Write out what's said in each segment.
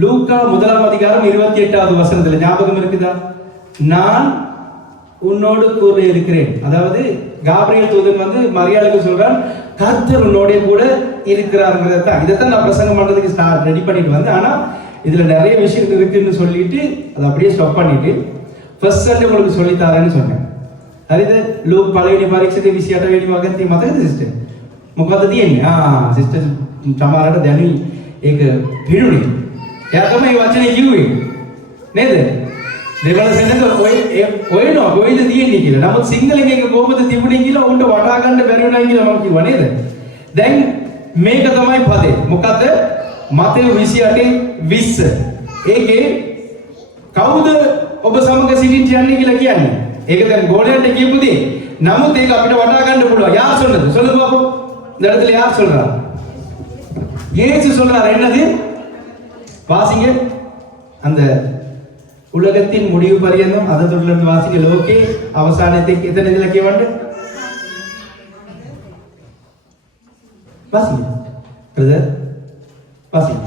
லூக்கா 1:28 வசனத்துல ஞாபகம் இருக்குதா? நான் உன்னோடு கூட இருக்கிறேன். அதாவது காபிரியல் தூதன் வந்து மரியாளுக்கு சொல்றான், கர்த்தர் உன்னோட கூட இருக்கிறாருங்கிறதான். இதைத்தான் நான் பிரசங்கம் பண்றதுக்கு ரெடி பண்ணிட்டு வந்தேன். ஆனா இதுல நிறைய விஷயம் இருக்குன்னு சொல்லிட்டு அதை அப்படியே ஸ்டாப் பண்ணிட்டு ஃபர்ஸ்ட் சண்டே உங்களுக்கு சொல்லித்தாரேன்னு சொன்னேன். හරිද? ලෝක පළවෙනි පරීක්ෂණයේ 28 වෙනි වගන්තිය මතකද සිස්ටර්? මොකද්ද තියෙන්නේ? සිස්ටර් සමහරකට දැනුයි ඒක පිරුණේ. එයා තමයි මේ වචනේ කිව්වේ. නේද? දෙවන සෙනඟ ඔයනවා කොයිද තියෙන්නේ කියලා. නමුත් සිංහලෙන් ඒක කොහොමද තිබුණේ කියලා උන්ට වටා ගන්න බැරි වුණා කියලා මම කිව්වා නේද? දැන් මේක තමයි පදේ. මොකද්ද? මතේ 28:20. ඒකේ කවුද ඔබ සමග සිටින්න යන්නේ කියලා කියන්නේ? ඒක දැන් ගෝලයන්ට කියපු දේ. නමුත් ඒක අපිට වටා ගන්න පුළුවන්. யார் சொன்னது? சொல்லுங்க பாப்போம். இந்த இடத்துல யார் சொல்றா? இயேசு சொல்றார். என்னது? வாசிங்க. அந்த உலகத்தின் முடிவு பரியந்தம் அதை தொடர்ந்து வாசிங்க. லோகே அவசானத்தை எத்தனை இதுல කියවන්න? வாசிங்க. பிரதர் வாசிங்க.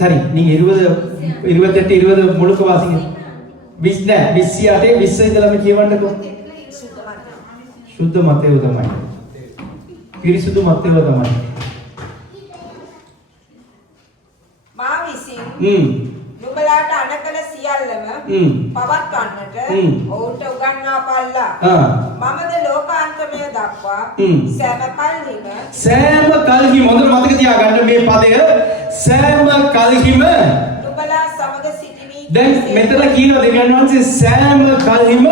சரி, நீங்க 28 20 முழுக்க வாசிங்க. 28 20 ඉඳලම කියවන්නකෝ. සුද්ධ මතේව තමයි. පිරිසුදු මතේව තමයි. මා විසින් නුඹලාට අනකල සියල්ලම පවත්වන්නට ඔවුන්ට උගන්වා පල්ලා. මමද ලෝකාන්තමය දක්වා සෑම කල්හිම හොඳට මතක තියාගන්න මේ පදය සෑම කල්හිම නුඹලා සමග සිටිමි. දැන් මෙතන කියන දෙවියන් වහන්සේ සෑම කල්හිම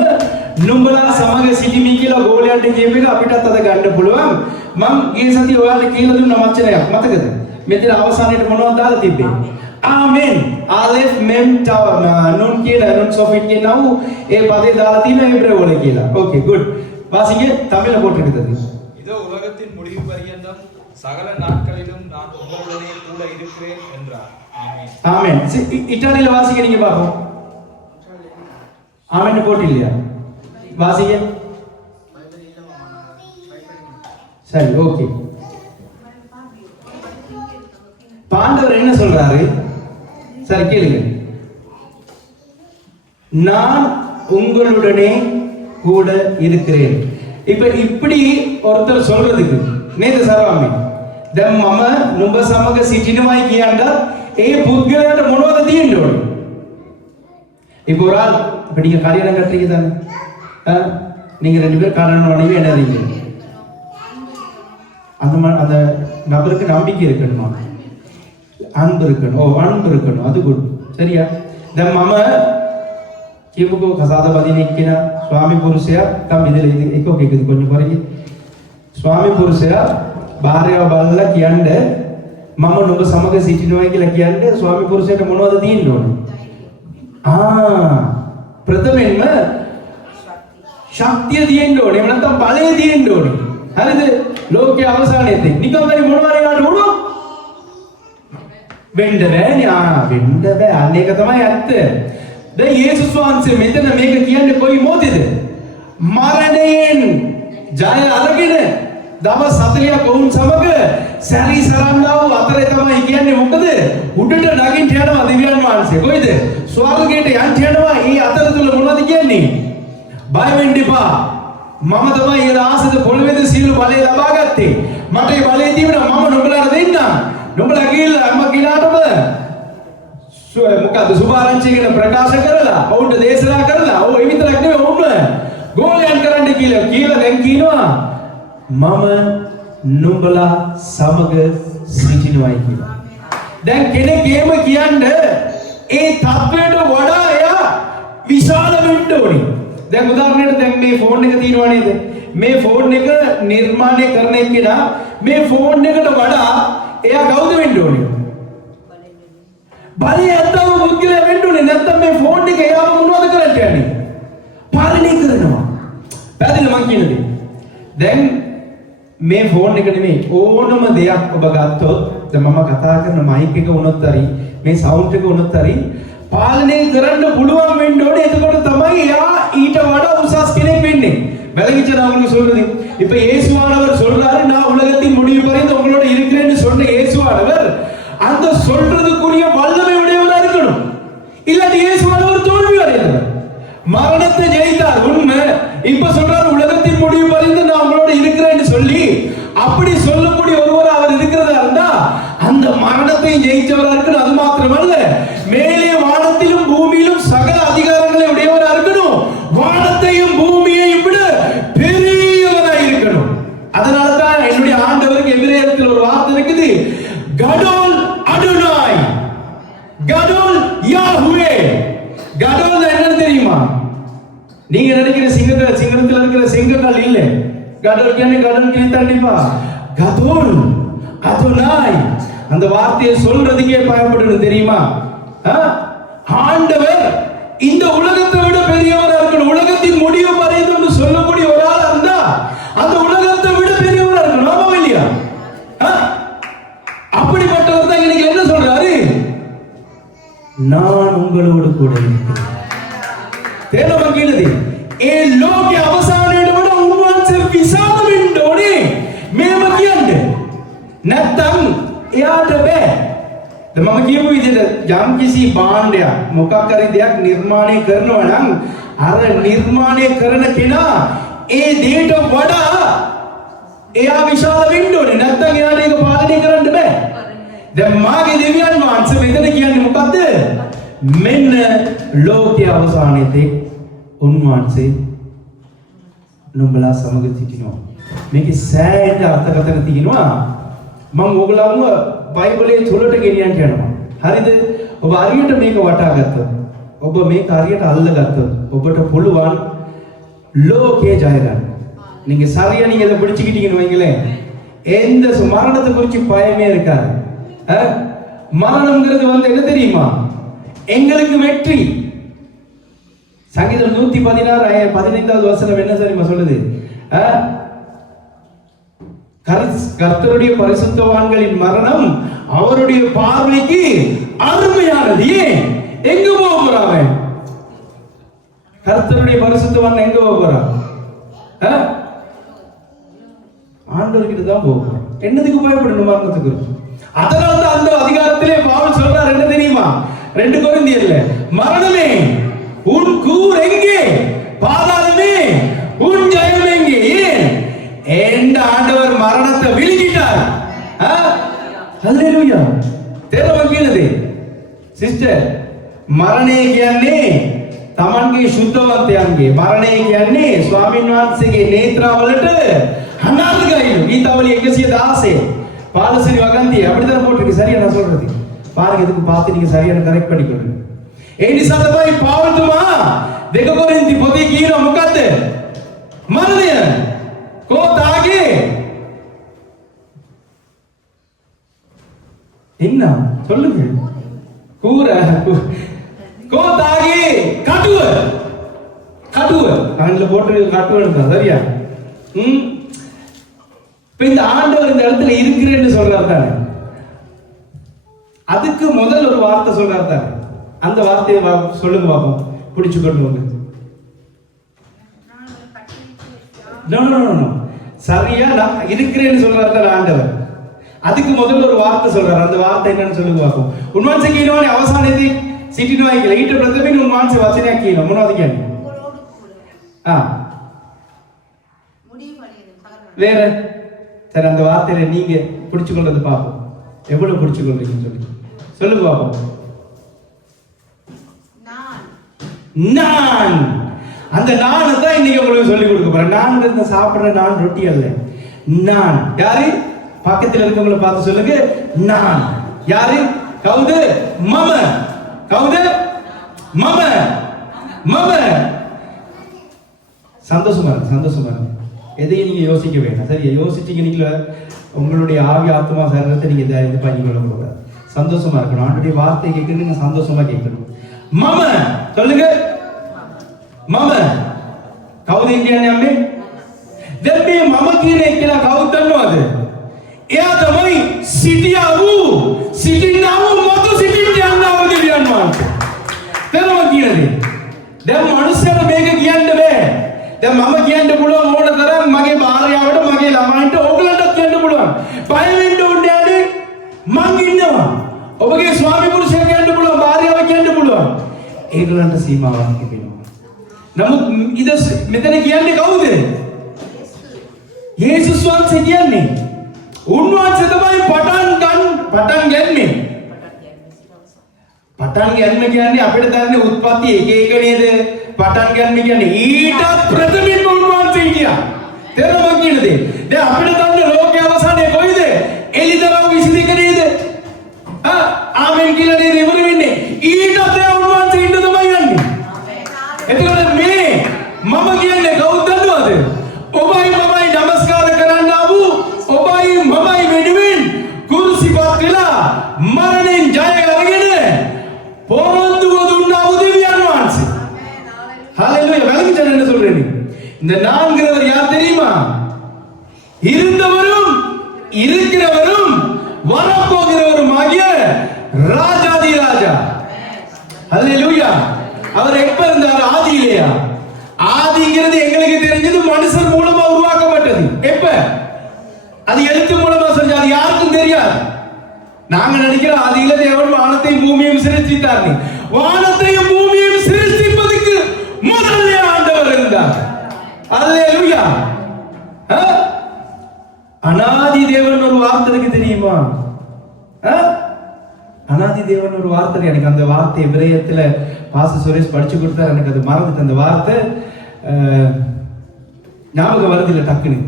නුඹලා සමග සිටිමි කියලා ගෝලයන්ට කියපු එක අපිටත් අද ගන්න පුළුවන්. මම ගිය සතියේ ඔයාලට කියලා දුන්න වචනයක් මතකද? මෙතන අවසානයේ මොනවද දාලා තිබ්බේ? ආමෙන්. ආලෙෆ් මෙම් ටව නෝන් කියලා නෝන් සොෆිට් කියනව ඒ පදේ දාලා තියෙන හේබ්‍රේ වල කියලා. Okay good. வாசிங்க. தமிழ்ல போட்டுருக்குது. இதோ உலகத்தின் முடிவு பரியந்தம் சகல நாட்களிலும் நான் உங்களுடனே கூட இருக்கிறேன் என்றார். ஆமென். இட்டாலியில வாசிங்க நீங்க பாப்போம். ஆமென் போட்டு இல்லையா? வாசிங்க. சரி, ஓகே. பாண்டவர் என்ன சொல்றாரு? சரி கேளுங்க. நான் உங்களுடனே கூட இருக்கிறேன். இப்ப இப்படி ஒருத்தர் சொல்றதுக்கு නේද සරවන්නේ? දැන් මම නුඹ සමග සිටිනවයි කියනද ඒ පුද්ගලයාට මොනවද තියෙන්න ඕනේ? இப்போ ஒரு ஆள் இப்ப நீங்க கல்யாணம் கட்டுறீங்க தானே? நீங்க ரெண்டு பேரும் கல்யாணம் பண்ணி என்னறீங்க? அந்த நபருக்கு நம்பிக்கை இருக்கணுமா? அன்பு இருக்கணும். அன்பு இருக்கணும். அது குட். சரியா? දැන් මම කියමුකෝ කසාද බදින එක්කෙනා ස්වාමි පුරුෂයා තම ඉදලා එකෝක එකද කොන්න කරේ ස්වාමි පුරුෂයා භාර්යාව බලලා කියන්නේ මම නුඹ සමග සිටිනවා කියලා කියන්නේ ස්වාමි පුරුෂයාට මොනවද තියෙන්න ඕනේ? ප්‍රථමයෙන්ම ශක්තිය තියෙන්න ඕනේ. එහෙම නැත්නම් බලය තියෙන්න ඕනේ. හරිද? ලෝකයේ අවසානයේදී නිකම් හරි මොනවා හරි නාට උණු වෙන්න බෑනේ. වෙන්න බෑ. අන්න ඒක තමයි ඇත්ත. දැන් යේසුස් වහන්සේ මෙතන මේක කියන්නේ කොයි මොහොතේද? මරණයෙන් ජය අරගෙන දවස් 40ක් වුන් සමග සැරි සරන්නාව අතරේ තමයි කියන්නේ. මොකද උඩට නගින්න යනවා දෙවියන් වහන්සේ. කොයිද? ස්වර්ගයට යන්න යනවා. ඒ අතර තුල මොනවද කියන්නේ? බය වෙන්න එපා. මම තමයි ඒ රාසද පොළවේද සියලු බලය ලබා ගත්තේ. මට ඒ බලය තිබුණා. මම නුඹලාට දෙන්නම්. නුඹලා ගිහිල්ලා අම්මා කිනාටම මොකද සුභාරංචි කියන ප්‍රකාශ කරලා ඔවුන්ට දේශනා කරලා ඔව් ඒ විතරක් නෙවෙයි ඔවුන්ව ගෝලයන් කරන්න කියලා දැන් කියනවා මම නුඹලා සමග සිටිනවායි කියලා. දැන් කෙනෙක් එහෙම කියන්නේ ඒ තත්වයට වඩා එයා විශාල වෙන්න ඕනේ. දැන් උදාහරණයක් දැන් මේ ෆෝන් එක තියෙනවා නේද? මේ ෆෝන් එක නිර්මාණය කරන එක්කෙනා මේ ෆෝන් එකට වඩා එයා කවුද වෙන්න ඕනේ? බලය ඇත්තම පුද්ගලයා වෙන්න ඕනේ. නැත්නම් මේ ෆෝන් එක එයාම මොනවද කරන්න යන්නේ? පාලනය කරනවා. පැහැදිලිද මං කියන්නේ? දැන් මේ ෆෝන් එක නෙමෙයි ඕනම දෙයක් ඔබ ගත්තොත් දැන් මම කතා කරන මයික් එක වුණොත් හරි මේ සවුන්ඩ් එක වුණොත් හරි පාලනය කරන්න පුළුවන් වෙන්න ඕනේ. එතකොට තමයි එයා ඊට වඩා උසස් කෙනෙක් වෙන්නේ. விளங்கிச்சு நான் உங்களுக்கு சொல்றது. இப்ப இயேசுவானவர் சொல்றாரு, நான் உலகத்தின் முடிவு வரைந்து உங்களோட இருக்கிறேன்னு சொன்ன இயேசுவானவர் அந்த சொல்றதுக்குரிய வல்லமை உடையவரா இருக்கணும். இல்லாட்டி இயேசுவானவர் தோல்வி அடைந்தார், மரணத்தை ஜெயித்தார் உண்மை. இப்ப சொல்றாரு உலகத்தின் முடிவு வரைந்து நான் உங்களோட இருக்கிறேன்னு சொல்லி, அப்படி சொல்லக்கூடிய ஒருவர் அவர் இருக்கிறதா இருந்தா அந்த மரணத்தையும் ஜெயிச்சவரா இருக்கணும். அது மாத்திரமல்ல, மேலே வானத்திலும் பூமியிலும் சகல அதிகாரங்களை உடையவரா இருக்கணும். வானத்தையும் பூமியையும் விட பெரியவரா இருக்கணும். அதனாலதான் என்னுடைய ஆண்டவருக்கு எபிரேயத்தில் ஒரு வார்த்தை இருக்குது, கடோல் அடோனாய், கடோல் யாஹ்வே. கடோல் என்னன்னு தெரியுமா? நீங்க நினைக்கிற சிங்கத்துல இருக்கிற சிங்கங்கள் இல்ல. கடோல் கிளித்தண்டிப்பா, கடோல் அடோனாய். அந்த வார்த்தையை சொல்றதுக்கே பயப்படணும் தெரியுமா? ஆண்டவர் இந்த உலகத்தை விட பெரியவரா இருக்கணும். உலகத்தின் முடிவு வரைந்து சொல்லக்கூடிய ஒரு ஆளா இருந்தா அந்த உலகத்தை விட பெரியவரா இருக்கணும். ஆமா இல்லையா? அப்படிப்பட்டவர் தான் இன்னைக்கு என்ன சொல்றாரு? நான் உங்களோடு கூட இருக்கிறேன். තේරෙනවද කියලාද? ඒ ලෝකයේ අවසානයේදී වඩා උන්වහන්සේ විශාල වෙන්න ඕනේ. මේව කියන්නේ. නැත්තම් එයාට බෑ. දැන් මම කියපු විදිහට යම් කිසි භාණ්ඩයක් මොකක් හරි දෙයක් නිර්මාණය කරනවා නම් අර නිර්මාණය කරන කෙනා ඒ දෙයට වඩා එයා විශාල වෙන්න ඕනේ. නැත්තම් එයාට ඒක පාලනය කරන්න බෑ. දැන් මාගේ දෙවියන් වහන්සේ මෙතන කියන්නේ මොකද්ද? මෙන්න ලෝකයේ අවසානයේදී උන්වහන්සේ නුඹලා සමග සිටිනවා. මේකේ සෑහෙන අර්ථකථන තියෙනවා. මම ඕගොල්ලන්ව බයිබලයේ තුලට ගෙනියන්න යනවා. හරිද? ඔබ හරියට මේක වටා ගත්තොත්, ඔබ මේක හරියට අල්ලගත්තොත් ඔබට පුළුවන් லோகே ஜெயகன். நீங்க சரியா நீங்க இதை பிடிச்சுக்கிட்டீங்கன்னு வைங்களேன், எந்த மரணத்தை குறிச்சு பயமே இருக்காது. மரணம்ங்கிறது என்ன தெரியுமா? எங்களுக்கு வெற்றி. சங்கீதம் 116:15 வசனம் என்ன தெரியுமா சொல்லுது? கர்த்தருடைய பரிசுத்தவான்களின் மரணம் அவருடைய பார்வைக்கு அருமையானது. எங்க போகிறான்? கர்த்தருடைய பரிசுத்தவான் எங்க போகிறான்? ஆண்டவர்கிட்ட தான் போகிறான். என்னதுக்கு பயப்படணும் மரணத்துக்கு? அதனால தான் அந்த அதிகாரத்திலே பவுல் சொல்றார் என்ன தெரியுமா? 2 கொரிந்தியர்ல, மரணமே உன் கூர் எங்கே? பாதாளமே உன் ஜெயம் எங்கே? ஏன் ஆண்டவர் மரணத்தை விழுங்கிட்டார். ஹalleluya. තේරෙන්නේ සිස්ටර්, මරණය කියන්නේ තමන්ගේ සුද්ධවන්තයන්ගේ, මරණය කියන්නේ ස්වාමීන් වහන්සේගේ නේත්‍රවලට අනාගතයි. ගීතාවලි 116 பாலசிரி வகந்தி அப்படிதான் போட்டுருக்கு. சரியா நான் சொல்றது பாருங்க, இதுக்கு பார்த்து நீங்க சரியான கரெக்ட் பண்ணிக்கொள்ளுங்க. ඒ නිසා තමයි පාවතුමා 2 කොරින්ති පොතේ කියන මොකද්ද? මරණය කොතාගේ என்ன சொல்லுங்க? கூர கோதாகி கட்டுவ கட்டுவ அங்கல போட்டு கட்டுவன்னு சரியா? இப்ப இந்த ஆண்டவர் இந்த இடத்துல இருக்கிறேன்னு சொல்றாரு தானே, அதுக்கு முதல் ஒரு வார்த்தை சொல்றாரு தானே, அந்த வார்த்தையை சொல்லுங்க பாப்போம், பிடிச்சு கொண்டு வந்து. சரியா நான் இருக்கிறேன்னு சொல்றாரு தானே ஆண்டவர், அதுக்கு முதல்ல ஒரு வார்த்தை சொல்றாரு. அந்த வார்த்தை என்னன்னு சொல்லுங்க பாப்போம். උන්වහන්සේ කියනවානේ අවසානයේදී සිටිනවා කියලා. ඊට ප්‍රථමයෙන් උන්වහන්සේ වචනයක් කියනවා. මොනවද කියන්නේ? வேற சரி, அந்த வார்த்தையில நீங்க பிடிச்சு கொள்றது பாப்போம். எவ்வளவு பிடிச்சு கொள்றீங்கன்னு சொல்லி சொல்லுங்க பாப்போம். நான் அந்த நான் தான் இன்னைக்கு உங்களுக்கு சொல்லி கொடுக்க போறேன். நான் சாப்பிடுற நான் ரொட்டி அல்ல. நான் யாரு? பக்கத்தில் இருக்கவங்களை பார்த்து சொல்லுங்க, நான் யாரு? கவுது மம, கவுது மம மம. சந்தோஷமா இருக்கு, சந்தோஷமா இருக்கு. எதையும் நீங்க யோசிக்க வேண்டாம். சரியா யோசிச்சீங்க உங்களுடைய ஆவி ஆத்மா சரீரத்தை நீங்க இது பண்ணிக்கொள்ள போறாரு. சந்தோஷமா இருக்கணும். ஆண்டுடைய வார்த்தை கேட்கணும், நீங்க சந்தோஷமா கேட்கணும். மம சொல்லுங்க, මම කවුද කියන්නේ අම්මේ? දැන් මේ මම කියන එක කියලා කවුද දන්නවද? එයා තමයි සිටියවු, සිටින්නවු, මතු සිටින්න යන්නවු දෙවියන් වහන්සේ. තේරුණා කියන්නේ? දැන් මිනිස්සුන්ට මේක කියන්න බෑ. දැන් මම කියන්න පුළුවන් ඒගොල්ලන්ට සීමාවක් තිබෙනවා. නමුත් ඉත මෙතන කියන්නේ කවුද? යේසුස් වහන්සේ කියන්නේ. උන්වහන්සේ තමයි පටන් ගන්නේ. පටන් ගන්න කියන්නේ අපිට දන්නේ උත්පත්ති එක එක නේද? පටන් ගන්න කියන්නේ ඊට ප්‍රථමින්ම උන්වහන්සේ හිටියා. තේරුණා කියනද? දැන් අපිට දන්නේ ලෝකයේ අවසානයේ කොයිද? එලිදරව් 22 නේද? ආමෙන් කියලා නේද ඉවර වෙන්නේ. ඊට අතේ උන්වහන්සේ ඉන්න තමයි යන්නේ. එතකොට මේ මම කියන්නේ කවුද දන්නවද? ඔබයි මමයි නමස්කාර කරන්න ආපු ඔබයි මමයි වෙනුවෙන් කුරුසිපත් වෙලා මරණයෙන් ජය අරගෙන පොරොන්දුව දුන්නා වූ දෙවියන් වහන්සේ. ஹalleluya. விளங்கிச்சேன் என்ன சொல்றேன்? இந்த நான்கிறவர் யார் தெரியுமா? இருந்தவரும் இருக்கிறவரும் வரப்போகிறவரும் ஆகிய ராஜாதி ராஜா. ஹalleluya. அவர் எப்ப இருந்தார்? ஆதியிலேயா? ஆதிங்கிறது எங்களுக்கு தெரிஞ்சது மனுஷன் மூலமா உருவாக்கப்பட்டது. எப்ப? அது எழுத்து மூலமா செஞ்சது. அது யாருக்கும் தெரியாது. நாங்க நினைக்கிற ஆதியில தேவன் வானத்தையும் பூமியையும் சிருஷ்டித்தார். வானத்தையும் பூமியையும் சிருஷ்டிப்பதற்கு முதல்ல ஆண்டவர் இருந்தார். அல்லேலூயா. அனாதி தேவன் ஒரு வார்த்தை இருக்கு தெரியுமா? அனாதி தேவன் ஒரு வார்த்தை. எனக்கு அந்த வார்த்தை எபிரேயத்துல பாச சுரேஷ் படிச்சு கொடுத்தார். எனக்கு அது மறந்துட்டு அந்த வார்த்தை ஞாபகம் வருது இல்ல டக்குன்னு.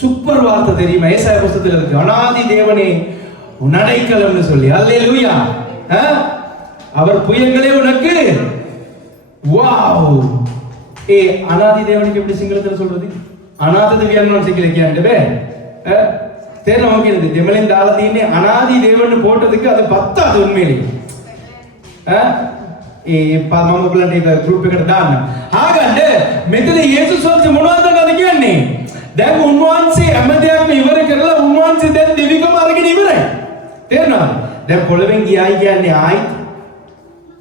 சூப்பர் வார்த்தை தெரியுமா? ஏசாயா புஸ்தகத்துல இருக்கு. அனாதி தேவனே உன் அடைக்கலம்னு சொல்லி. அல்லேலூயா. அவர் புயங்களே உனக்கு வாவ். அனாதி தேவனுக்கு எப்படி சிங்களத்துல சொல்றது? අනාථ දෙවියන් වහන්සේ කියලා කියන්න බෑ. තේරෙනවද කියන්නේ? දෙමළෙන් දාලා තින්නේ අනාදි දෙවියන් போட்டதுக்கு அது பத்தாது உண்மையிலே. මම ඔයගලන්ට ඒක ගෲප් එකට දාන්න. ආගන්න මෙතන යේසුස් වහන්සේ මොනවද කියන්නේ? දැන් උන්වහන්සේ හැමදේම ඉවර කරලා උන්වහන්සේ දැන් දෙවිකම අරගෙන ඉවරයි. තේරෙනවද? දැන් පොළවෙන් ගියායි කියන්නේ ආයිත්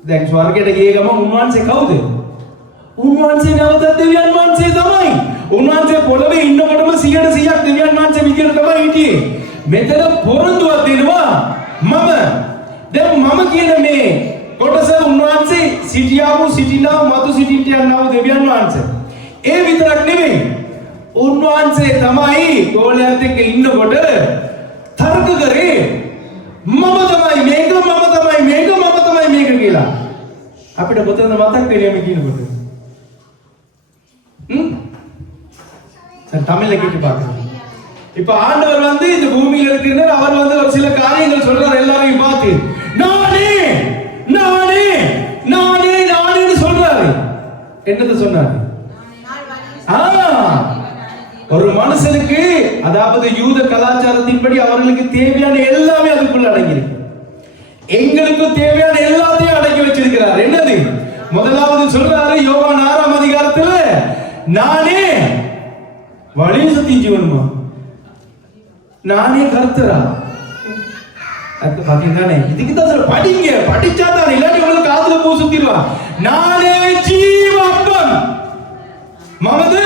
දැන් ස්වර්ගයට ගිය ගමන් උන්වහන්සේ කවුද? උන්වහන්සේ නැවත දෙවියන් වහන්සේ තමයි. උන්වහන්සේ පොළවේ ඉන්නකොටම 100% දෙවියන් වහන්සේ විදියට තමයි හිටියේ. මෙතන පොරොන්දුවක් දෙනවා මම. දැන් මම කියන මේ කොටස උන්වහන්සේ සිටිනා මතු සිටින්න යනවා දෙවියන් වහන්සේ. ඒ විතරක් නෙමෙයි. උන්වහන්සේ තමයි ගෝලයන්ත් එක්ක ඉන්නකොට තර්ක කරේ මම තමයි මේක කියලා. අපිට මොකද මතක් වෙන්නේ මේ කියනකොට? சரி தமிழ்ல கேட்டு பார்க்கலாம். இப்ப ஆண்டவர் வந்து இந்த பூமியில இருக்கிறார். அவர் வந்து ஒரு சில காரியங்கள் சொல்றார் எல்லாரையும் பார்த்து. நானே சொல்றாரு. என்னது சொன்னாரு? ஒரு மனுஷனுக்கு, அதாவது யூத கலாச்சாரத்தின்படி அவர்களுக்கு தேவையான எல்லாமே அதுக்குள்ள அடங்கியிருக்கு. எங்களுக்கு தேவையான எல்லாத்தையும் அடக்கி வச்சிருக்கிறார். என்னது? முதலாவது சொல்றாரு யோவான் 6ஆம் அதிகாரத்துல, நானே வழி சத்தியம் ஜீவனுமா, நானே கர்த்தரா. அது பாத்தீங்கன்னானே இதுக்கு தான் சொல்ல படிங்க, படிச்சா தான், இல்லாட்டி உங்களுக்கு காதுல பூ சுத்திடுவா. நானே ஜீவப்பம், மமது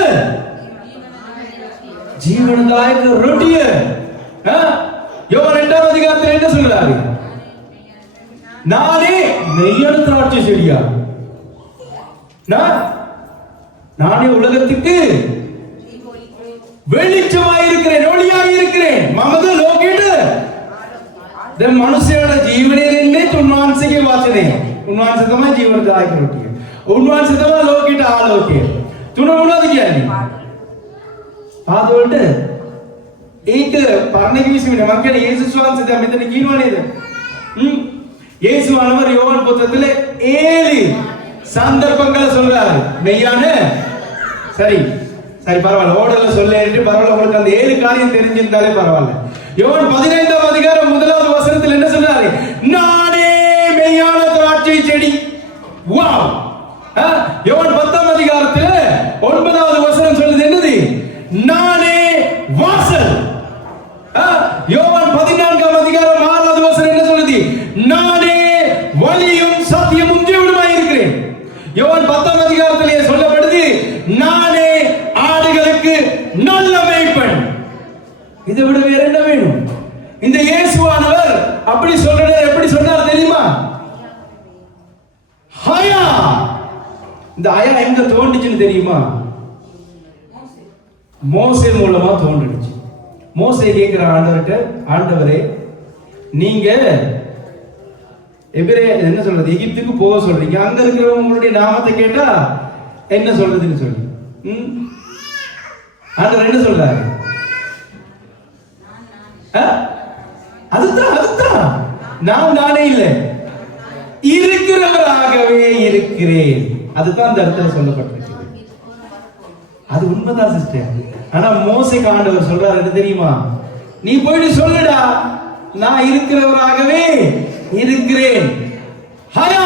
ஜீவனதாயக ரொட்டிய. யோவான் 8ஆம் அதிகாரத்துல என்ன சொல்றாரு? நானே மெய்யான திராட்சை செடியா, நானே உலகத்துக்கு வெளிச்சமாயிருக்கிறேன், ஒளியாயிருக்கிறேன். මමද ලෝකෙට දැන් මිනිස්යාට ජීවනයේ දෙන්නේ උන්වහන්සේගේ වචනේ. උන්වහන්සේ තමයි ජීවනදායක රොටිය. උන්වහන්සේ තමයි ලෝකෙට ආලෝකය. තුන මොනවද කියන්නේ? පාද වලට ඒක පරණ කිවිසුනේ මම කියන්නේ යේසුස් වහන්සේ දැන් මෙතන කියනවා නේද? இயேசுவானவர் யோவான் புத்தகத்துல 7 சந்தர்ப்பங்களை சொல்றாரு. மெய்யான சரி பரவாயில்ல, ஓடல சொல்லிட்டு பரவாயில்ல, உங்களுக்கு அந்த 7 காரியம் தெரிஞ்சிருந்தாலே பரவாயில்ல. யோவான் 15ஆம் அதிகாரம் 1வது வசனத்தில் என்ன சொல்றாரு? நானே மெய்யான திராட்சை செடி. வாவ். யோவான் 10ஆம் அதிகாரத்துல 9வது வசனம் சொல்லுது என்னது? நானே வாசல். யோவான் 14ஆம் அதிகாரம் 6வது வசனம் என்ன சொல்லுது? நானே வழியும் சத்தியமும் ஜீவனுமாய் இருக்கிறேன். யோவான் 10ஆம் அதிகாரத்திலே சொல்லப்படுது நானே ஆடுகளுக்கு நல்ல மேய்ப்பன். இதை விட வேற என்ன வேணும்? இந்த இயேசுவானவர் அப்படி சொல்றாரு. எப்படி சொன்னார் தெரியுமா? ஹயா இந்த ஹயா எங்க தோன்றுச்சுன்னு தெரியுமா? மோசே மூலமா தோன்றுச்சு. மோசே கேட்கிற ஆண்டவர்கிட்ட, ஆண்டவரே நீங்க என்ன சொல்றது, எகிப்துக்கு போக சொல்றீங்க, அங்க இருக்கிறவங்க உங்களுடைய நாமத்தை கேட்டா என்ன சொல்றதுன்னு சொல்லி ஆண்டவர் என்ன சொல்றாரு? அதுதான் நான் நானே இல்லை, இருக்கிறவராகவே இருக்கிறேன். அதுதான் அந்த இடத்துல சொல்லப்பட்டிருக்கு. அது உண்மைதான் சிஸ்டர். ஆனா மோசேக்கு ஆண்டவர் சொல்றாரு என்ன தெரியுமா? நீ போயிட்டு சொல்லுடா, நான் இருக்கிறவராகவே இருக்கிறேன். ஹயா,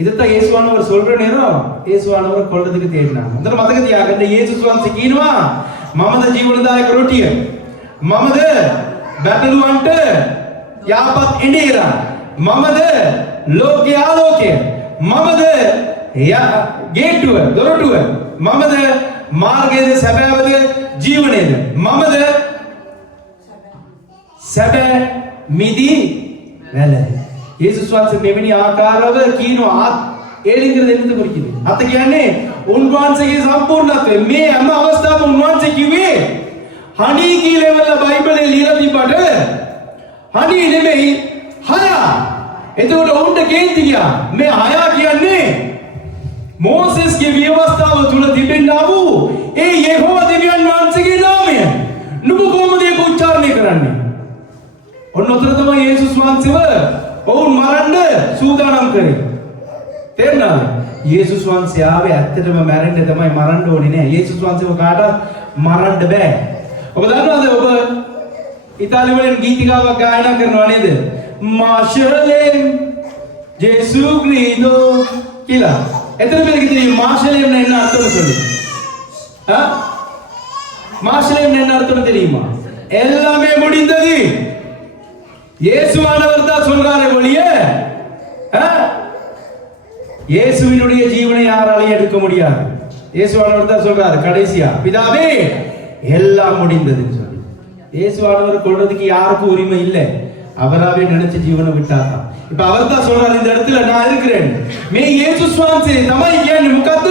இதுதான் இயேசுவானவர் சொல்ற நேரம் இயேசுவானவர் கொள்றதுக்கு தேடினாங்க. ಅದರ ಮತಗತಿ ಯಾಕಂದ್ರೆ ಯೇಸು ಸ್ವಾಮಿ ಕೀನುವ ಮಮದ ಜೀವನದಾಯಕ ರೊಟ್ಟಿಯ ಮಮದ ಬ್ಯಾಟಲು ಅಂಟ ಯಾಪತ್ ಇಂಡಿರ ಮಮದ ಲೋಕೆ ಆಲೋಕೆ ಮಮದ ಗೇಟುವ ದೊರಟುವ ಮಮದ ಮಾರ್ಗದ ಸಭೆಯವದ ಜೀವನದ ಮಮದ ಸಭೆ මිදි වැල. යේසුස් වහන්සේ මෙවැනි ආකාරව කියනවා. ඒලින්ගර දෙන්නද குறிக்குது. අත කියන්නේ උන්වහන්සේගේ සම්පූර්ණත්වය. මේ හැම අවස්ථාවකම උන්වහන්සේ කිව්වේ හනි කීලෙවල බයිබලේ ලියලා තිබ්බට හනි නෙමෙයි හයා. එතකොට උන්ට කේන්ති ගියා. මේ හයා කියන්නේ මෝසෙස්ගේ ව්‍යවස්ථාව තුල තිබෙනා වූ ඒ යෙහෝවා දෙවියන් වහන්සේගේ නාමය. නුඹ කොහොමද ඒක උච්චාරණය කරන්නේ? ඔන්නතර තමයි යේසුස් වහන්සේව ඔවුන් මරන්න සූදානම් කරේ. තේරුණාද? යේසුස් වහන්සේ ආවේ ඇත්තටම මැරෙන්න තමයි, මරන්න ඕනේ නෑ. යේසුස් වහන්සේව කාටවත් මරන්න බෑ. ඔබ දන්නවද? ඔබ ඉතාලි වලින් ගීතිකාවක් ගායනා කරනවා නේද? මාෂලෙම් ජේසු ක්‍රීඩෝ කියලා. එතන මේක தெரியும். மாஷலேம் என்ன அர்த்தம் சொல்லு. மாஷலேம் என்ன அர்த்தம் தெரியுமா? எல்லாமே முடிந்தது. இயேசுவானவர் தான் சொல்றாரே ஒழிய இயேசுவினுடைய ஜீவனை யாராலையும் எடுக்க முடியாது. இயேசுவானவர் தான் சொல்றாரு கடைசியா, பிதாவே எல்லாம் முடிந்ததுன்னு சொல்லி. இயேசுவானவர் கொள்றதுக்கு யாருக்கும் உரிமை இல்லை. அவராவே நினைச்ச ஜீவனை விட்டாதான். இப்ப அவர் தான் சொல்றாரு இந்த இடத்துல நான் இருக்கிறேன். மே இயேசுஸ் වහන්සේ තමයි කියන්නේ මොකද්ද?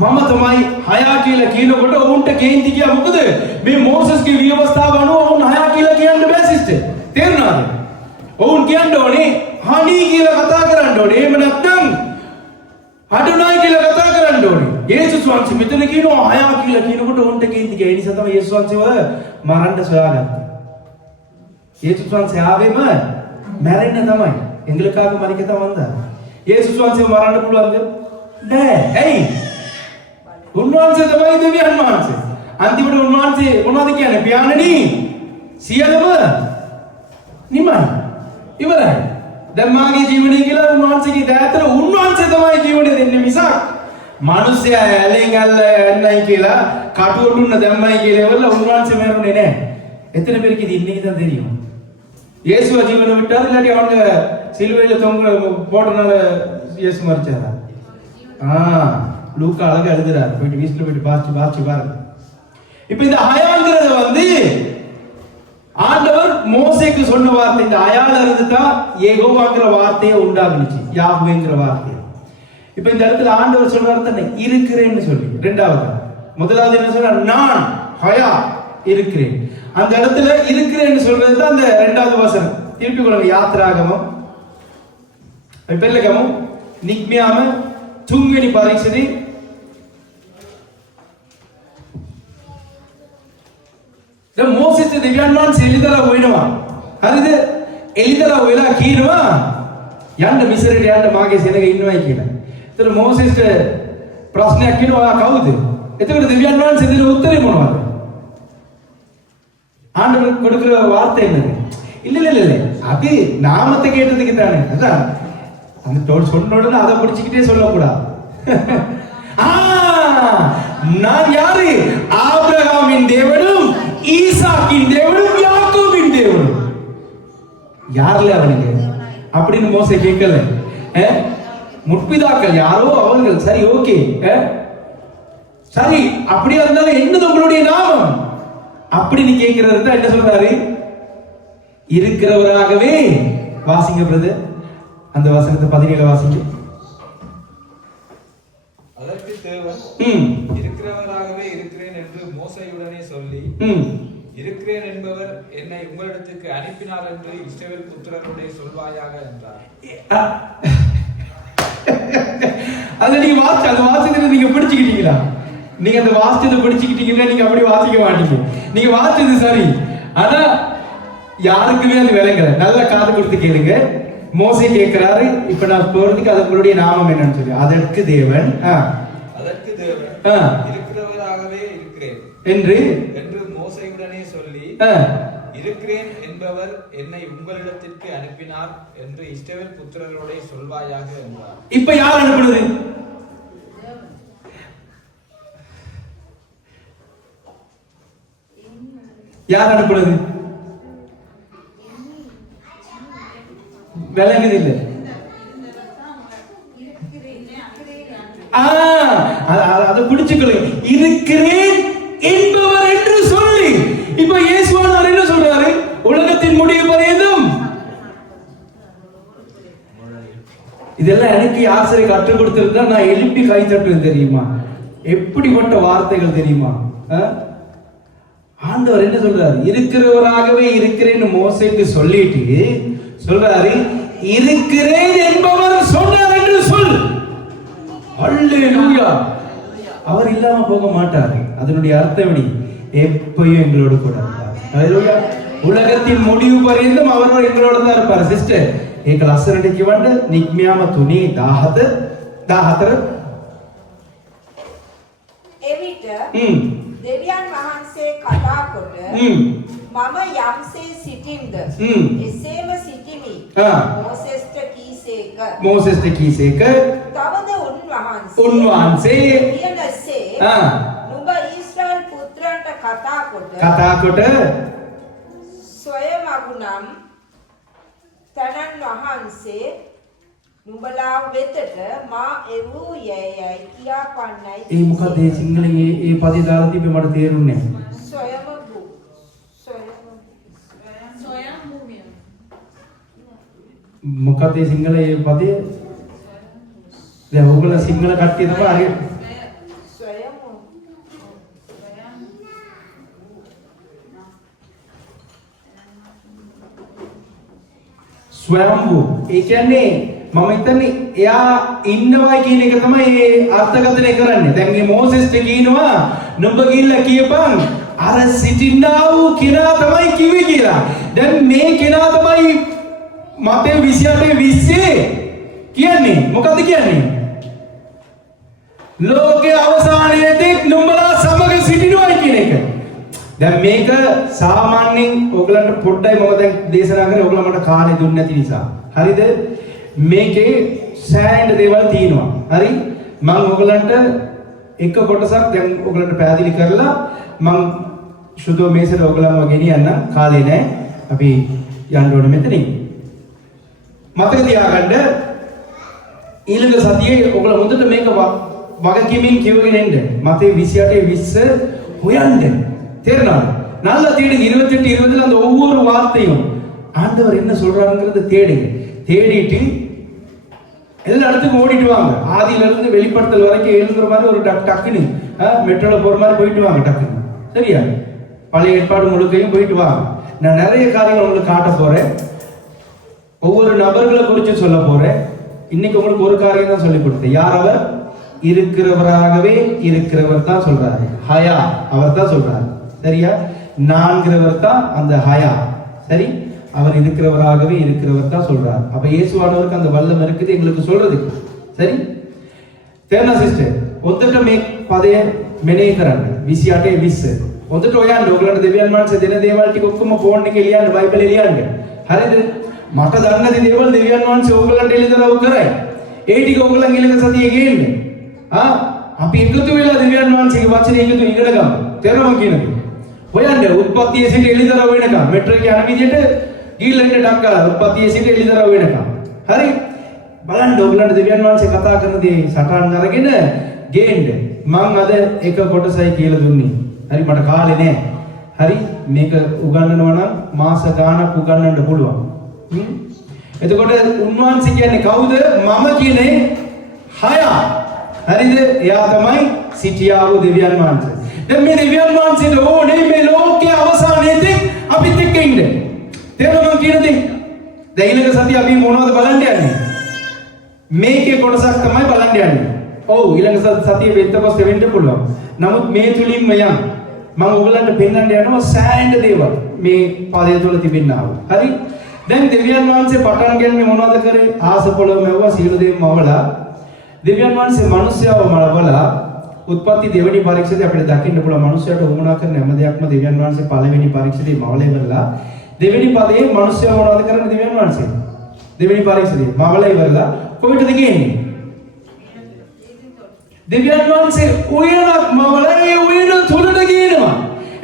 මම තමයි හයා කියලා කියනකොට උන්ට කේන්ති කියා. මොකද මේ මෝසස්ගේ ව්‍යවස්ථාව අනුව උන් හයා කියලා කියන්න බෑ සිස්ටර්. තේරුණාද? උන් කියන්න ඕනේ හනි කියලා කතා කරන්න ඕනේ. එහෙම නැත්නම් අඩුනායි කියලා කතා කරන්න ඕනේ. යේසුස් වහන්සේ මෙතන කියනවා හයා කියලා කියනකොට උන්ට කේන්ති කියා. ඒ නිසා තමයි යේසුස් වහන්සේව මරන්න සොයාගත්තේ. යේසුස් වහන්සේ ආවෙම මැරෙන්න තමයි. එංගලකාක මරික තමයි වන්දා. යේසුස් වහන්සේව මරන්න පුළුවන්ද? නෑ. ඇයි? උන්වහන්සේ තමයි දෙවියන් වහන්සේ. අන්තිමට උන්වහන්සේ මොනවද කියන්නේ? පියාණනි සියලුම නිමයි. ඉවරයි. දැන් මාගේ ජීවනය කියලා උන්වහන්සේගේ දෑතර උන්වහන්සේ තමයි ජීවනය දෙන්නේ මිසක් මිනිස්සයා ඇලෙන් ඇල්ල යන්නයි කියලා කටුවටුන්න දැම්මයි කියලා එවල උන්වහන්සේ මරුනේ නෑ. எத்தனை பேருக்கு இது இன்னைக்கு தான் தெரியும்? இயேசுவை ஜீவனை விட்டார், இல்லாட்டி அவங்க சிலுவையில தொங்க போட்டனால இயேசு மரிச்சாரா? லூக்கா அழகா எழுதுறாரு. போயிட்டு வீட்டுல போயிட்டு பாச்சு பாருங்க. இப்ப இந்த ஹயாங்கிறத வந்து ஆண்டவர் மோசேக்கு சொன்ன வார்த்தை. இந்த ஹயால இருந்து தான் யெகோவாங்கிற வார்த்தையே உண்டாகுச்சு, யாஹ்வேங்கிற வார்த்தை. இப்ப இந்த இடத்துல ஆண்டவர் சொல்றாரு தானே இருக்கிறேன்னு சொல்லி. ரெண்டாவது, முதலாவது என்ன சொல்றாரு? நான் ஹயா இருக்கிறேன். அந்த இடத்துல இருக்கிறேன்னு சொல்றது தான் அந்த ரெண்டாவது வசனம். திருப்பி கொள்ளுங்க. யாத்ராகமம் பெல்லகமம் නික්මයාම තුන්වෙනි පරීක්ෂණේ දැන් මෝසෙස් දෙවියන් වහන්සේ එළිදලා වෙනවා. හරිද? එළිදලා වෙලා කියනවා යන්න මිසරට යන්න මාගේ සෙනග ඉන්නවයි කියලා. ඒතර මෝසෙස්ට ප්‍රශ්නයක් කියනවා, ඔයා කවුද? එතකොට දෙවියන් වහන්සේ දෙන උත්තරේ මොනවද? ஆண்டவர் கொடுக்கிற வார்த்தை என்னது? இல்ல அது நாமத்தை கேட்டதுக்கு தானே. அதான் அந்த சொன்ன உடனே அதை பிடிச்சிக்கிட்டே சொல்லக்கூடாது. நான் யாரு? ஆபிரகாமின் தேவனும் ஈசாக்கின் தேவனும் யாக்கோபின் தேவனும். யாருல அவனுக்கு அப்படின்னு மோசே கேட்கல. முற்பிதாக்கள் யாரோ அவர்கள். சரி, ஓகே, சரி, அப்படியா இருந்தாலும் என்னது உங்களுடைய நாமம் அப்படின்னு கேட்கிறது தான் என்ன சொல்றாரு? இருக்கிறவராகவே. வாசிங்க பிரதர் அந்த வசனத்தை 17 வாசிங்க. தேவன் ம் இருக்கிறவராகவே இருக்கிறேன் என்று மோசையுடனே சொல்லி ம் இருக்கிறேன் என்பவர் என்னை உங்களிடத்துக்கு அனுப்பினார் என்று இஸ்ரவேல் புத்திரருடைய சொல்வாயாக என்றார். அதை நீங்க அந்த வாசகத்தை நீங்க பிடிச்சுக்கிட்டீங்களா? நீங்க அந்த வாசகத்தை பிடிச்சுக்கிட்டீங்கன்னா நீங்க அப்படி வாசிக்க மாட்டீங்க. நீங்க வாசிச்சது சரி, ஆனா யாருக்குமே அது விளங்கல. நல்லா காது கொடுத்து கேளுங்க. மோசே கேட்கிறாரு, இப்ப நான் போறதுக்கு அதனுடைய நாமம் என்னன்னு சொல்லி. அதற்கு தேவன் இருக்கிறவராகவே இருக்கிறேன் என்று மோசையுடனே சொல்லி இருக்கிறேன் என்பவர் என்னை உங்களிடத்திற்கு அனுப்பினார் என்று இஸ்ரவேல் புத்திரரோட சொல்வாயாக என்றார். இப்ப யார் அனுப்புனது? யார் அனுப்புனது? விளங்குது இல்ல? அதை பிடிச்சுக்கொள்ளுங்க. இருக்கிறேன் என்பவர் என்று சொல்லி. இப்ப இயேசுவானவர் என்ன சொல்றாரு? உலகத்தின் முடிவு பரியந்தம். இதெல்லாம் எனக்கு ஆசிரியர் கற்றுக் கொடுத்திருந்தா நான் எழுப்பி கை தட்டுவேன் தெரியுமா? எப்படிப்பட்ட வார்த்தைகள் தெரியுமா? ஆண்டவர் என்ன சொல்றாரு? இருக்கிறவராகவே இருக்கிறேன்னு மோசேக்கு சொல்லிட்டு சொல்றாரு, இருக்கிறேன் என்பவர் சொன்னார் என்று சொல். அல்லேலூயா. அவர் இல்லாம போக மாட்டாரு. அதனுடைய அர்த்தம் எப்பயும் எங்களோடு கூட இருப்பார். அல்லேலூயா. உலகத்தின் முடிவு பரியந்தம் அவர் எங்களோட தான் இருப்பார். சிஸ்டர் ඒක ලස්සනට කියවන්න නික්මියාම 3 14 එවිට දෙවියන් වහන්සේ කතා කොට මම යම්සේ සිටින්ද එසේම සිටිමි. මෝසෙස්ට කීසේක තවද උන්වහන්සේ කියනසේ නුඹ ඊශ්‍රායල් පුත්‍රයන්ට කතා කොට ස්වයමගුනම් තනන් වහන්සේ නුඹලා වෙතට මා එවූ යැයි කියා පන්නයි. ඒ මොකද ඒ සිංහලෙන් ඒ පදේ දාලා තිබ්බේ මට තේරුන්නේ නැහැ. ස්වයම්භූ මොකද ඒ සිංහල ඒ පදේ? දැන් ඕගොල්ලෝ සිංහල කට්ටිය තමයි හරි. ස්වයම්භූ. ඒ කියන්නේ මම හිතන්නේ එයා ඉන්නවා කියන එක තමයි ඒ අර්ථකථනය කරන්නේ. දැන් මේ මෝසෙස්ට කියනවා නුඹ ගිහිල්ලා කියපන් අර සිටින්නා වූ කෙනා තමයි කිව්වේ කියලා. දැන් මේ කෙනා තමයි මතේ 28:20 කියන්නේ. මොකද කියන්නේ? ලෝකයේ අවසානයේදී නුඹලා සමග සිටිනවා කියන එක. දැන් මේක සාමාන්‍යයෙන් ඔයගලන්ට පොඩ්ඩයි මම දැන් දේශනා කරේ ඔයගලලා මට කාලේ දුන්නේ නැති නිසා. හරිද? මේකේ සෑහෙන දේවල් තියෙනවා. හරි? මම ඔයගලන්ට එක කොටසක් දැන් ඔයගලන්ට පැහැදිලි කරලා මම සුදු මේසෙට ඔයගලන්ව ගෙනියන්න. කාලේ නැහැ. අපි යන්න ඕනේ මෙතනින්. මතක තියාගන්න ඊළඟ සතියේ ඔයගල හොඳට මේක වගකීමෙන් කියවගෙන එන්න. මතේ 28:20 හොයන්න. தேர்னாங்க. நல்லா தேடுங்க. 28 20ல அந்த ஒவ்வொரு வார்த்தையும் ஆண்டவர் என்ன சொல்றாருங்கிறத தேடுங்க. தேடிட்டு எல்லா இடத்துக்கும் ஓடிட்டு வாங்க. ஆதியில இருந்து வெளிப்படுத்தல் வரைக்கும் எழுதுற மாதிரி ஒரு டக்குன்னு மெட்ரோல போற மாதிரி போயிட்டு வாங்க டக்குன்னு. சரியா? பழைய ஏற்பாடு முழுக்கையும் போயிட்டு வாங்க. நான் நிறைய காரியங்கள் உங்களுக்கு காட்ட போறேன். ஒவ்வொரு நபர்களை குறித்து சொல்ல போறேன். இன்னைக்கு உங்களுக்கு ஒரு காரியம் தான் சொல்லி கொடுத்தேன். யார் அவர்? இருக்கிறவராகவே இருக்கிறவர் தான் சொல்றாரு. ஹயா அவர் தான் சொல்றாரு. சரியா? நான்கிறவர் தான் அந்த ஹயா. சரி? அவர் இருக்கிறவராகவே இருக்கிறவர் தான் சொல்றார். அப்ப இயேசுவானவருக்கு அந்த வல்லமை இருக்குது எங்களுக்கு சொல்றதுக்கு. சரி? තේරෙනා සිස්ටර්? ඔතට මේ පදය මෙනෙහි කරන්න. 28:20. ඔතට ඔයන්න ඔයගලන්ට දෙවියන් වහන්සේ දෙන දේවල් ටික ඔක්කොම ෆෝන් එකේ ලියන්න, බයිබලේ ලියන්න. හරිද? මට දන්න දේවල් දෙවියන් වහන්සේ ඔයගලන්ට එළිදරව් කරයි. ඒ ටික ඔයගලන් ඊළඟ සතියේ ගේන්න. අපි එකතු වෙලා දෙවියන් වහන්සේගේ වචනේ එකතු ඉගෙන ගමු. තේරෙනවද කියන්නේ? හොයන්න උත්පත්තියේ සිට එළිදරව් වෙනකම් මෙට්‍රෝ එක යන විදිහට ගිහිල්ලා ඉන්න ටක් ගාලා උත්පත්තියේ සිට එළිදරව් වෙනකම්. හරි? බලන්න ඔයගලන්ට දෙවියන් වහන්සේ කතා කරන දේ සටහන් අරගෙන ගේන්න. මම අද එක කොටසයි කියලා දුන්නේ. හරි මට කාලේ නෑ. හරි මේක උගන්වනවා නම් මාස ගාණක් උගන්වන්න පුළුවන්. එතකොට උන්වහන්සේ කියන්නේ කවුද? මම කියන්නේ හය. හරිද? එයා තමයි සිටියාවු දෙවියන් වහන්සේ. දැන් මේ දෙවියන් වහන්සේට ඕනේ මේ ලෝකයේ අවසානයේදී අපිත් එක්ක ඉන්න. තේරුණා මම කියන දේ? දැන් ඊළඟ සතිය අපි මොනවද බලන්න යන්නේ? මේකේ කොටසක් තමයි බලන්න යන්නේ. ඔව් ඊළඟ සතියේ වෙත්තපස් වෙන්න පුළුවන්. නමුත් මේ තුලින්ම යම් මම ඔයගලන්ට පෙන්වන්න යනවා සෑහෙන දේවල් මේ පදය තුළ තිබෙනවා. හරි? දැන් දෙවියන් වහන්සේ පටන් ගන්නේ මොනවද කරේ? ආස පොළොව මැව්වා සීල දෙවියන් මවලා. දෙවියන් වහන්සේ මිනිස්යාව මවලා උත්පත්ති දෙවෙනි පරීක්ෂණය අපිට දකින්න පුළුවන් මිනිස්යාට වුණා කරන හැම දෙයක්ම දෙවියන් වහන්සේ පළවෙනි පරීක්ෂණයේ මවලා ඉවරලා දෙවෙනි පදයේ මිනිස්යාව මොනවද කරන්නේ දෙවියන් වහන්සේ? දෙවෙනි පරීක්ෂණයේ මවලා ඉවරලා කොහෙටද ගියන්නේ? දෙවියන් වහන්සේ උයනක් මවලා ඒ උයන තුලට ගියනවා.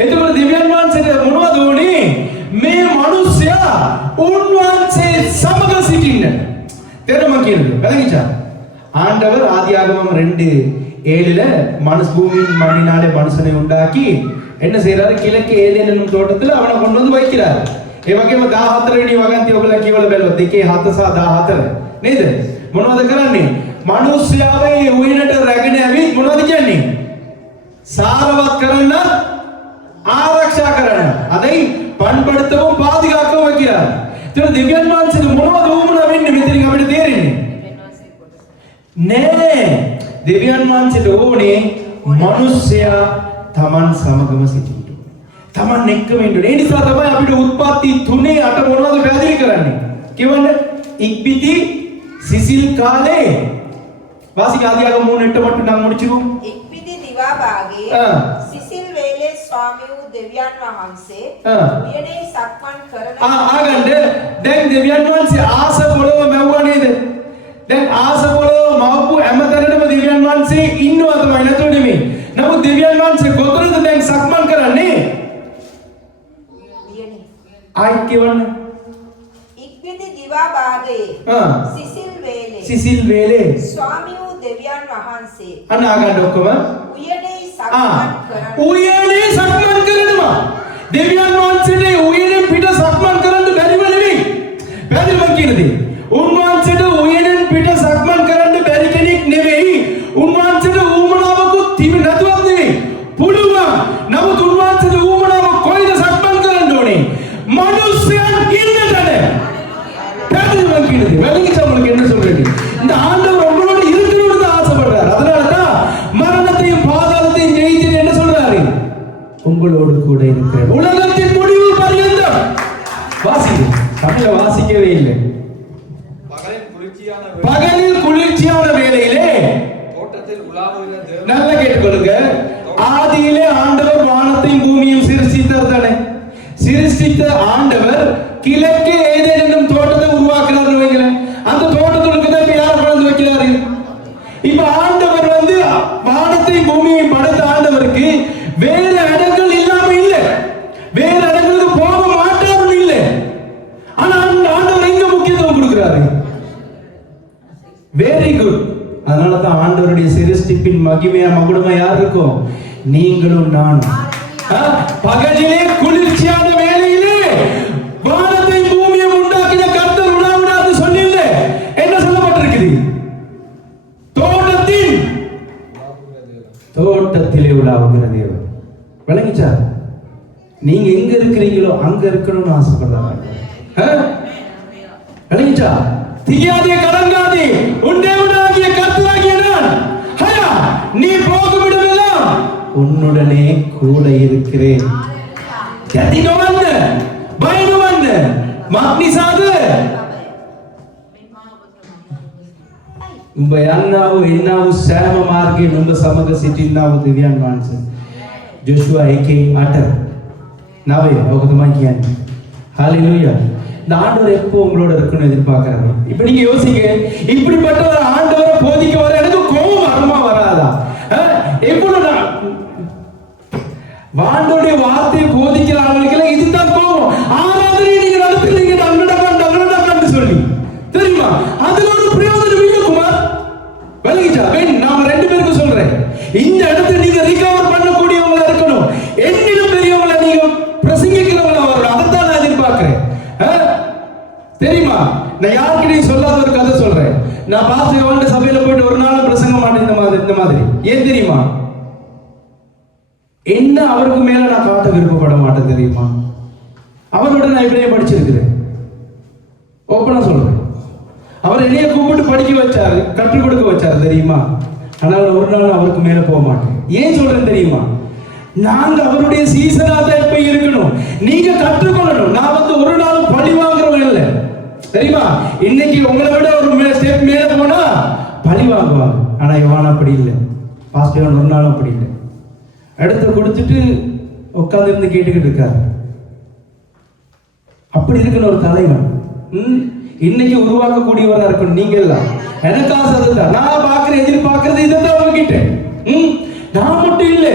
එතකොට දෙවියන් වහන්සේට මොනවද උනේ? මේ මිනිස්සයා උන්වහන්සේ සමග සිටින්න. තේරුම කියන්නේ බලගිචා. ஆண்டவர் ஆதியாகமம் 2:7ல மனுஷ பூமியின் மண்ணினாலே மனுஷனை உண்டாக்கி என்ன செய்றாரு? கிழக்கு ஏதேன் என்னும் தோட்டத்துல அவனை கொண்டு வந்து வைக்கிறார். ඒ වගේම 14 වෙනි වගන්තිය ඔයගොල්ලෝ කියවල බැලුවොත් 2:7 සහ 14 නේද? මොනවද කරන්නේ? මිනිස්යාව ඒ උයනට රැගෙන ඇවිත් මොනවද කියන්නේ? சாரවත් කරන්න ආරක්ෂා කරන්න. அதை பண்படுத்தவும் பாதுகாக்கவும் வைக்கிறார். ඒතර දෙවියන් වහන්සේට මොනවද වුණා වෙන්නේ මෙතනින් අපිට තේරෙන්නේ? නෑ දෙවියන් වහන්සේට ඕනේ මිනිස්සයා Taman සමගම සිටින්න. Taman එක්කම ඉන්න. ඒ නිසා තමයි අපිට උත්පත්ති 3:8 මොනවද පැහැදිලි කරන්නේ? කියවන්න ඉක්බිති සිසිල් කාලේ வாசிக்க ஆதியாகமம் 3:8 மட்டும் நாங்க முடிச்சிருவோம். ඉක්බිති දිවා භාගයේ සිසිල් වේලේ ස්වාමීන් දෙවියන් වහන්සේ උයනේ සක්මන් කරන ආගන්න දැන් දෙවියන් වහන්සේ ආස පොළොව මැව්වා නේද? දැන් ආස පොළොව මවපු හැමතැනටම දෙවියන් වහන්සේ ඉන්නවා තමයි නේද නෙමෙයි. නමුත් දෙවියන් වහන්සේ කොතනද දැන් සක්මන් කරන්නේ? උයනේ. ආයි කියවන්න. ඉක්බිති දිවා භාගයේ සිසිල් වේලේ සිසිල් වේලේ ස්වාමීන් දෙවියන් වහන්සේ අනාගන්න ඔක්කොම උයනේ සක්මන් කරන උයනේ සක්මන් කරනවා. දෙවියන් වහන්සේට උයනේ පිට සක්මන් කරන්න බැරිව නෙමෙයි. බැරිම කියන්නේ උන්වහන්සේට උයනෙන් පිට සක්මන් කරන්න බැරි කෙනෙක් නෙවෙයි. උන්වහන්සේට ඌමනාවකුත් තිබෙ නැතුවක් නෙවෙයි. පුළුවන්. නමුත් උන්වහන්සේට ඌමනාව කොයිද සක්මන් කරන්න ඕනේ? මනුස්සයන් ඉන්නතන. පැහැදිලිව කියන්නේ වැලික உங்களுக்கு என்ன சொல்றது? இந்த ஆண்டவர் உங்களோட இருக்கணும்னு தான் ஆசைப்படுறார். அதனால தான் மரணத்தையும் பாதாளத்தையும் ஜெயித்து என்ன சொல்றாரு? உங்களோடு கூட இருக்கிறேன். உலகத்தின் முடிவு பரியந்தம். வாசிங்க. தமிழ வாசிக்கவே இல்லை. பகலில் குளிர்ச்சியான வேளையிலே தோட்டத்தில் உலாவுகிற தேவன் நல்லா கேட்டுக்கொள்ளுங்க. ஆதியிலே ஆண்டவர் வானத்தையும் பூமியையும் சிருஷ்டித்தார் தானே. சிருஷ்டித்த ஆண்டவர் கிழக்கே ஏதேன் என்னும் தோட்டத்தை உருவாக்குறாரு வைங்களேன். அந்த தோட்டத்துக்கு தான் யார் கொண்டு வைக்கிறாரு? இப்ப ஆண்டவர் வந்து வானத்தையும் பூமியையும் படைத்த ஆண்டவருக்கு வேற இடங்கள் இல்லாம இல்ல, வேற இடங்களுக்கு போக மாட்டாருன்னு இல்ல. ஆனா ஆண்டவர் எங்க முக்கியத்துவம் கொடுக்கிறாரு? Very good. அதனால தான் ஆண்டவருடைய சிருஷ்டிப்பின் மகிமையா மகுடமா யார் இருக்கும்? நீங்களும் நானும். பகலிலே குளிர்ச்சியான வேளையிலே வானத்தை பூமியை உண்டாக்கின கர்த்தர் உலாவுடாது சொல்லில்ல. என்ன சொல்லப்பட்டிருக்குது? தோட்டத்திலே உலாவுகிற தேவன். விளங்கிச்சா? நீங்க எங்க இருக்கிறீங்களோ அங்க இருக்கணும்னு ஆசைப்படுறாங்க. விளங்கிச்சா? தியாதே கலங்காதே, உன் தேவனாகிய கர்த்தராகிய நான் ஹயா நீ போகும் இடமெல்லாம் உன்னுடனே கூட இருக்கிறேன். යතිනවන්න බයිනවන්න මක් නිසාද? උඹ යන්නා වූ එන්නා වූ සෑම මාර්ගයේ නුඹ සමග සිටින්නා වූ දෙවියන් වහන්සේ. ජෝෂුවා 1:8 9 ඔක තමයි කියන්නේ. ஹalleluya. இந்த ஆண்டவர் எப்போ உங்களோட இருக்கணும்னு எதிர்பார்க்கறாங்க. இப்போ நீங்க யோசிங்க, இப்படிப்பட்ட ஒரு ஆண்டவரை போதிக்க வர எனக்கு கோபம் வருமா வராதா? எவ்வளவு ஆண்டவருடைய வார்த்தையை போதிக்கிற ஆளுகளுக்கு இதுதான் கோபம். ஆராதனை நீங்க நடத்துறீங்க டங்கடக்கான்னு சொல்லி தெரியுமா? அதுல ஒரு பிரயோஜனம் இல்லை குமார். விளங்கிச்சா? நான் ரெண்டு பேருக்கு சொல்றேன், இந்த இடத்துல நீங்க ரிகவர் பண்ணக்கூடியவங்களா இருக்கணும். என்னிடம் பெரியவங்கள நீங்க பிரசங்கிக்கிறவங்களா வரணும். அதைத்தான் நான் எதிர்பார்க்கிறேன். தெரியுமா? நான் யாருக்கிட்டையும் சொல்லாத ஒரு கதை சொல்றேன். நான் பாஸ்டர் யோவான் சபையில போயிட்டு ஒரு நாளும் பிரசங்க மாட்டேன் இந்த மாதிரி. ஏன் தெரியுமா? என்ன அவருக்கு மேல நான் காட்ட விருப்பப்பட மாட்டேன் தெரியுமா? அவரோட நான் இப்படியே படிச்சிருக்கிறேன். ஓப்பனா சொல்றேன். அவர் என்னைய கூப்பிட்டு படிக்க வச்சாரு, கற்றுக் கொடுக்க வச்சாரு தெரியுமா? ஆனால் ஒரு நாள் அவருக்கு மேல போக மாட்டேன். ஏன் சொல்றேன் தெரியுமா? நாங்க அவருடைய சீசனா தான் இப்ப இருக்கணும். நீங்க கற்றுக்கொள்ளணும். நான் வந்து ஒரு நாள் பழி வாங்குறவன் இல்லை தெரியுமா? இன்னைக்கு உங்களை விட ஒரு ஸ்டெப் மேல போனா பழி வாங்குவாங்க. ஆனா யோவான் அப்படி இல்லை. பாஸ்டர் யோவான் ஒரு நாளும் அப்படி இல்லை. எடுத்து கொடுத்துட்டு உட்கார்ந்து இருந்து கேட்டுக்கிட்டு இருக்காரு. அப்படி இருக்கிற ஒரு தலைவன் இன்னைக்கு உருவாக்கக்கூடியவரா இருக்கணும். நீங்க எல்லாம் எனக்கு ஆசை அதுதான். நான் பார்க்கிறேன், எதிர்பார்க்கறது இதைத்தான் உங்ககிட்ட. நான் மட்டும் இல்லை,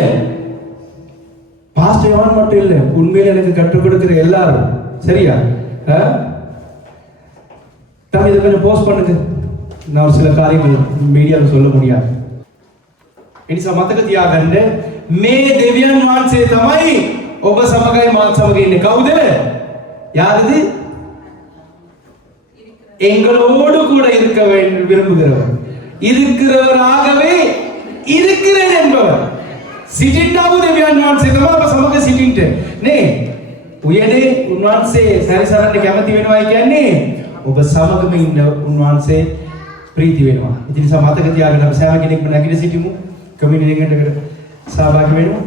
பாஸ்டர் யோவான் மட்டும் இல்லை, உண்மையில எனக்கு கற்றுக் கொடுக்கிற எல்லாரும். சரியா? தம்பி இதை கொஞ்சம் போஸ்ட் பண்ணுங்க. நான் ஒரு சில காரியங்கள் மீடியாவில் சொல்ல முடியாது. එනිසා මතක තියාගන්න මේ දෙවියන් වහන්සේ තමයි ඔබ සමගයි මාත් සමග ඉන්නේ. කවුද? யாரது? எங்களோடு கூட இருக்க விரும்புகிறவர், இருக்கிறவராகவே இருக்கிறேன் என்பவர். සිටින්නව දෙවියන් වහන්සේ තමයි ඔබ සමග සිටින්න. නේ උයනේ උන්වහන්සේ සැරිසරන්න කැමති වෙනවා කියන්නේ ඔබ සමගම ඉන්න උන්වහන්සේ ප්‍රීති වෙනවා. ඉතින් නිසා මතක තියාගන්න අපි සෑම කෙනෙක්ම නැගිට සිටිමු. කමියුනිටි එකකට සහභාගී වෙනවා.